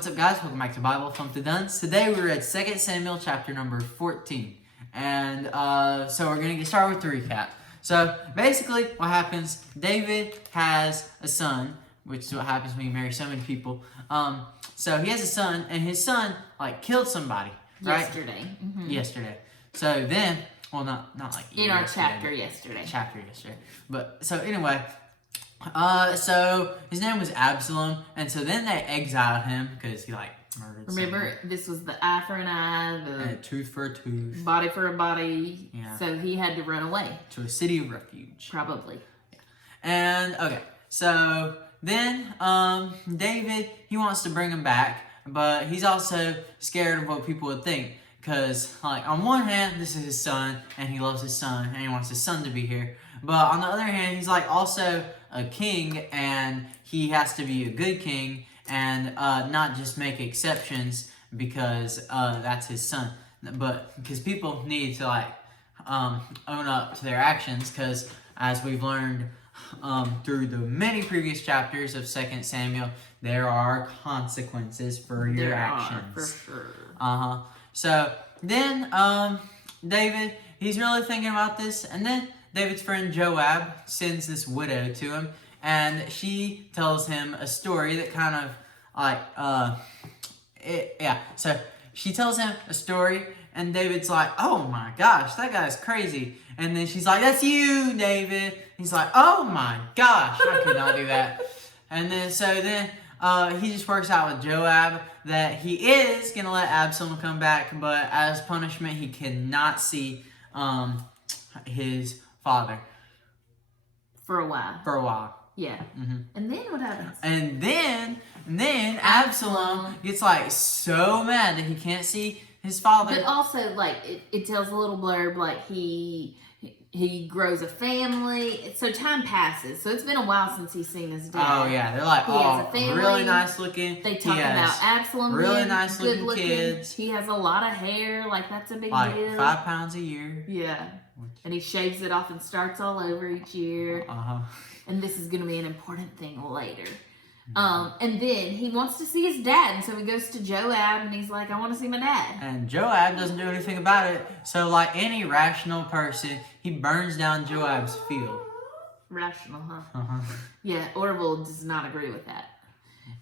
What's up, guys? Welcome back to Bible Thump the Duns. Today we read 2 Samuel chapter number 14. And so we're going to get started with the recap. So basically what happens, David has a son, which is what happens when you marry so many people. So he has a son, and his son killed somebody, right? Yesterday. Mm-hmm. Yesterday. So then, well, not like in our chapter yesterday. But so anyway, so his name was Absalom, and so then they exiled him because he murdered. Remember, this was the eye for an eye, a tooth for a tooth, body for a body. Yeah. So he had to run away to a city of refuge. Probably. Yeah. And okay, so then David, he wants to bring him back, but he's also scared of what people would think. Because, on one hand, this is his son, and he loves his son, and he wants his son to be here. But on the other hand, he's, also a king, and he has to be a good king, and not just make exceptions because that's his son. But, because people need to, own up to their actions, because, as we've learned through the many previous chapters of 2 Samuel, there are consequences for your actions. For sure. So then David, he's really thinking about this, and then David's friend Joab sends this widow to him, and she tells him a story that kind of so she tells him a story, and David's like, oh my gosh, that guy's crazy. And then she's like, that's you, David. He's like, oh my gosh, I could not do that. And then he just works out with Joab that he is going to let Absalom come back, but as punishment, he cannot see his father. For a while. Yeah. Mm-hmm. And then what happens? And then Absalom gets so mad that he can't see his father. But also, it tells a little blurb, he grows a family. So time passes. So it's been a while since he's seen his dad. Oh, yeah. They're he has a family. really nice looking. They talk about Absalom really being nice good looking kids. He has a lot of hair. That's a big deal. 5 pounds a year. Yeah. And he shaves it off and starts all over each year. And this is going to be an important thing later. And then he wants to see his dad, and so he goes to Joab, and he's like, I want to see my dad. And Joab doesn't do anything about it, so like any rational person, he burns down Joab's field. Rational, huh? Yeah, Orville does not agree with that.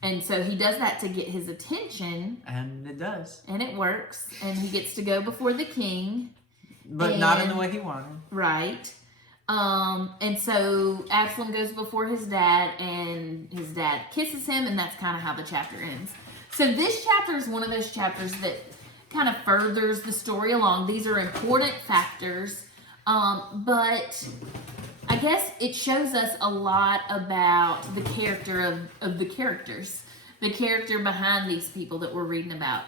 And so he does that to get his attention. And it does. And it works, and he gets to go before the king. But not in the way he wanted. Right. And so Absalom goes before his dad, and his dad kisses him, and that's kind of how the chapter ends. So this chapter is one of those chapters that kind of furthers the story along. These are important factors, but I guess it shows us a lot about the character of the characters, the character behind these people that we're reading about.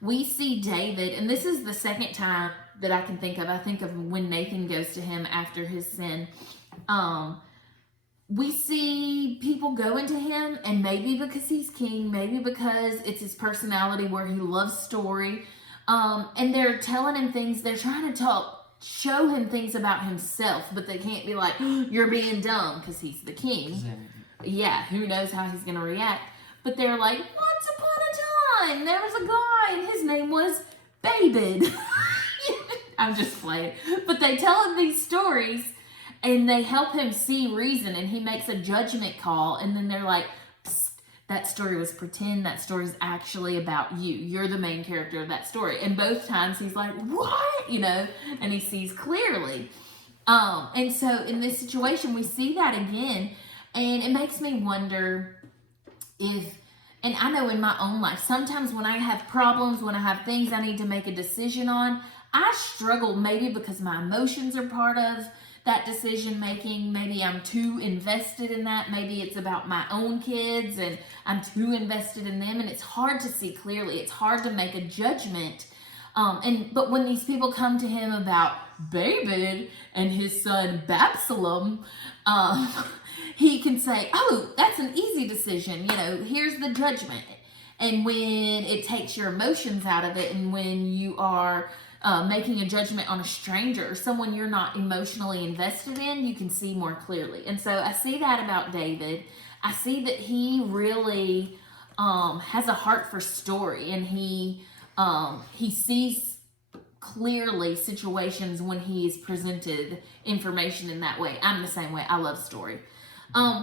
We see David, and this is the second time that I can think of. I think of when Nathan goes to him after his sin. We see people going to him, and maybe because he's king, maybe because it's his personality where he loves story, and they're telling him things. They're trying to show him things about himself, but they can't be like, you're being dumb, because he's the king. Yeah, who knows how he's going to react. But they're like, once upon a time, there was a guy, and his name was David. I'm just playing. But they tell him these stories, and they help him see reason, and he makes a judgment call, and then they're like, psst, that story was pretend, that story is actually about you. You're the main character of that story. And both times he's like, what? And he sees clearly. And so in this situation, we see that again, and it makes me wonder and I know in my own life, sometimes when I have problems, when I have things I need to make a decision on, I struggle maybe because my emotions are part of that decision making. Maybe I'm too invested in that. Maybe it's about my own kids and I'm too invested in them, and it's hard to see clearly. It's hard to make a judgment. But when these people come to him about David and his son Absalom, he can say, oh, that's an easy decision. Here's the judgment. And when it takes your emotions out of it, and when you are making a judgment on a stranger or someone you're not emotionally invested in, you can see more clearly. And so I see that about David. I see that he really has a heart for story, and he sees clearly situations when he is presented information in that way. I'm the same way. I love story.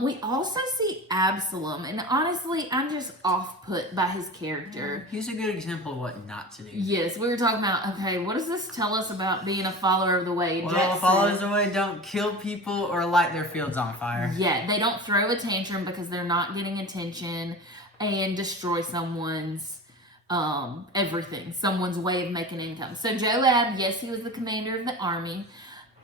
We also see Absalom, and honestly, I'm just off put by his character. He's a good example of what not to do. Yes, we were talking about, okay, what does this tell us about being a follower of the way? Well, followers of the way don't kill people or light their fields on fire. Yeah, they don't throw a tantrum because they're not getting attention and destroy someone's everything, someone's way of making income. So Joab, yes, he was the commander of the army.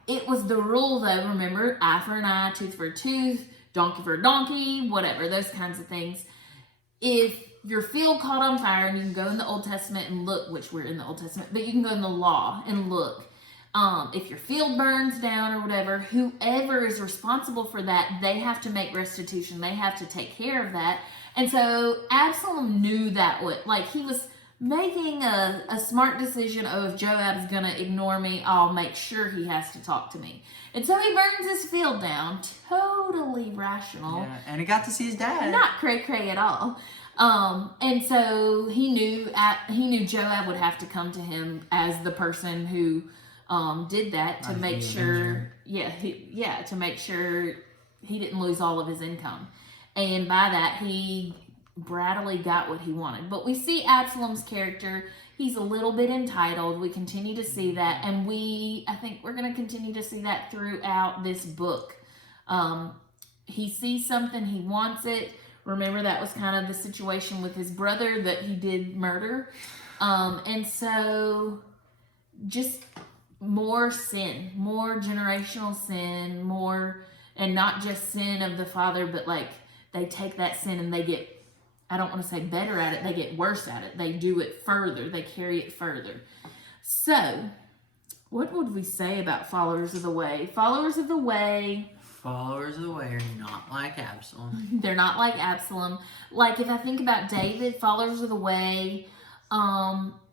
It was the rule, though, remember, eye for an eye, tooth for a tooth, donkey for a donkey, whatever, those kinds of things. If your field caught on fire, and you can go in the Old Testament and look, which we're in the Old Testament, but you can go in the law and look. If your field burns down or whatever, whoever is responsible for that, they have to make restitution. They have to take care of that. And so Absalom knew that like he was making a smart decision. Oh, if Joab's gonna ignore me, I'll make sure he has to talk to me. And so he burns his field down. Totally rational. Yeah, and he got to see his dad. Not cray at all. And so he knew Joab would have to come to him as the person who did that to make sure, to make sure he didn't lose all of his income. And by that, Bradley got what he wanted. But we see Absalom's character. He's a little bit entitled. We continue to see that. And I think we're going to continue to see that throughout this book. He sees something, he wants it. Remember, that was kind of the situation with his brother that he did murder. And so just more sin, more generational sin, and not just sin of the father, but like they take that sin and they get, I don't want to say better at it, they get worse at it. They do it further, they carry it further. So, what would we say about followers of the way? Followers of the way are not like Absalom. They're not like Absalom. Like, if I think about David, followers of the way,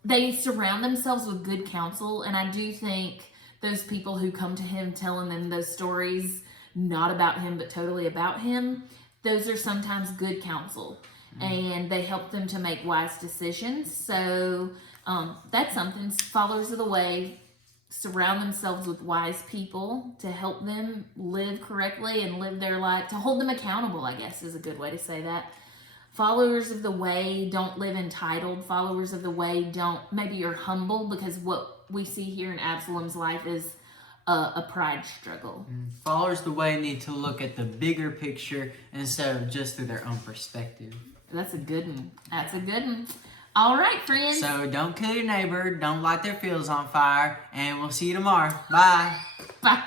they surround themselves with good counsel. And I do think those people who come to him telling them those stories, not about him, but totally about him, those are sometimes good counsel. And they help them to make wise decisions. So that's something. Followers of the way surround themselves with wise people to help them live correctly and live their life, to hold them accountable, I guess is a good way to say that. Followers of the way don't live entitled. Followers of the way maybe are humble, because what we see here in Absalom's life is a pride struggle. Followers of the way need to look at the bigger picture instead of just through their own perspective. That's a good one. All right, friends. So don't kill your neighbor, don't light their fields on fire, and we'll see you tomorrow. Bye. Bye.